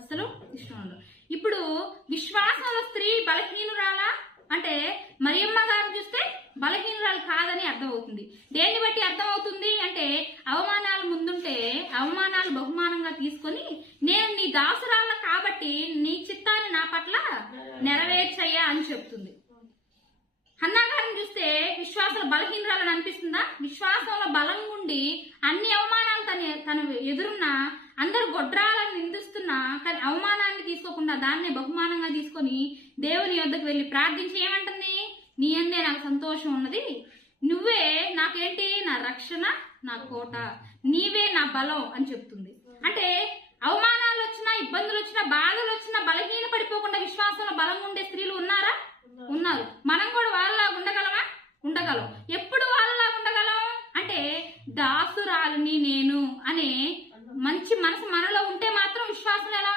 అసలు ఇష్టం ఉండదు. ఇప్పుడు విశ్వాసంలో స్త్రీ బలహీనురాలా అంటే మరియమ్మ గారిని చూస్తే బలహీనురాలు కాదని అర్థమవుతుంది. దేన్ని బట్టి అర్థమవుతుంది అంటే అవమానాలు ముందుంటే అవమానాలు బహుమానంగా తీసుకొని నేను నీ దాసురాల కాబట్టి నీ చిత్తాన్ని నా పట్ల నెరవేర్చయ్యా అని చెప్తుంది. హన్నా గారిని చూస్తే విశ్వాసంలో బలహీనురాలని అనిపిస్తుందా? విశ్వాసంలో బలం ఉండి అన్ని అవమానాలు తన ఎదురున్నా అందరు గొడ్రాలను నిందిస్తున్నా కానీ అవమానాన్ని తీసుకోకుండా దాన్నే బహుమానంగా తీసుకొని దేవుని యొద్దకు వెళ్ళి ప్రార్థించి ఏమంటుంది? నీ అందే నాకు సంతోషం ఉన్నది, నువ్వే నాకేంటి నా రక్షణ, నా కోట, నీవే నా బలం అని చెప్తుంది. అంటే అవమానాలు వచ్చినా, ఇబ్బందులు వచ్చినా, బాధలు వచ్చినా బలహీన పడిపోకుండా విశ్వాసంలో బలం ఉండే స్త్రీలు ఉన్నారా? ఉన్నారు. మనం కూడా వాళ్ళలాగా ఉండగలమా? ఉండగలం. ఎప్పుడు వాళ్ళలాగా ఉండగలం అంటే దాసురాలిని నేను అనే మంచి మనసు మనలో ఉంటే మాత్రం విశ్వాసం ఎలా